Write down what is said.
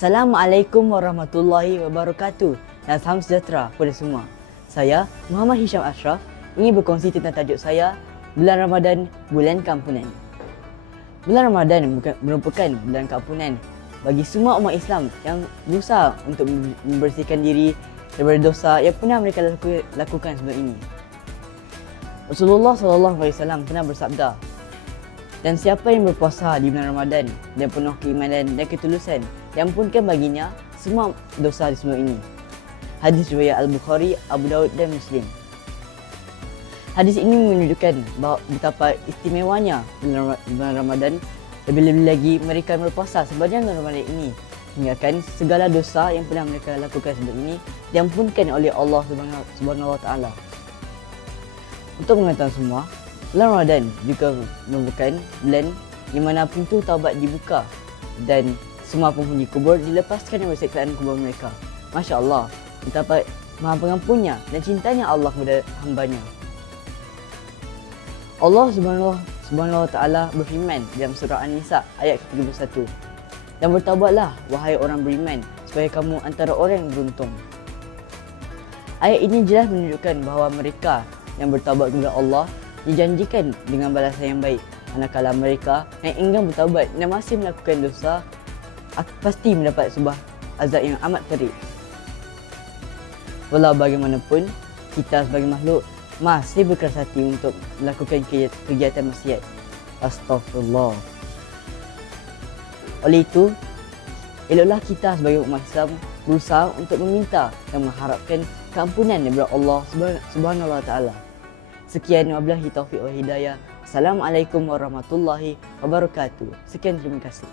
Assalamualaikum warahmatullahi wabarakatuh dan salam sejahtera kepada semua. Saya Muhammad Hisham Ashraf ingin berkongsi tentang tajuk saya, Bulan Ramadan, Bulan Keampunan. Bulan Ramadan merupakan bulan keampunan bagi semua umat Islam yang berusaha untuk membersihkan diri daripada dosa yang pernah mereka lakukan sebelum ini. Rasulullah SAW pernah bersabda, dan siapa yang berpuasa di bulan Ramadan dan penuh keimanan dan ketulusan, diampunkan baginya semua dosa di sebelum ini. Hadis riwayat Al-Bukhari, Abu Daud dan Muslim. Hadis ini menunjukkan bahawa betapa istimewanya bulan Ramadan. Lebih-lebih lagi mereka berpuasa sepanjang bulan Ramadan ini, hinggakan segala dosa yang pernah mereka lakukan sebelum ini diampunkan oleh Allah Subhanahu Wa Taala. Untuk mengetahui semua, bulan Ramadan juga merupakan bulan di mana pintu taubat dibuka dan semua penghuni kubur dilepaskan dari siksaan kubur mereka. Masya Allah, betapa maha pengampunnya dan cintanya Allah kepada hambanya. Allah Subhanahu Wa Taala berfirman dalam surah An-Nisa ayat ke-31, dan bertaubatlah wahai orang beriman supaya kamu antara orang yang beruntung. Ayat ini jelas menunjukkan bahawa mereka yang bertaubat kepada Allah dijanjikan dengan balasan yang baik, manakala mereka yang enggan bertaubat dan masih melakukan dosa pasti mendapat sebuah azab yang amat pedih. Walau bagaimanapun, kita sebagai makhluk masih berkeras hati untuk melakukan kegiatan maksiat. Astaghfirullah. Oleh itu, eloklah kita sebagai umat Islam berusaha untuk meminta dan mengharapkan keampunan daripada Allah Subhanahu Wa Taala. Sekian, wabillahi taufiq wal hidayah. Assalamualaikum warahmatullahi wabarakatuh. Sekian, terima kasih.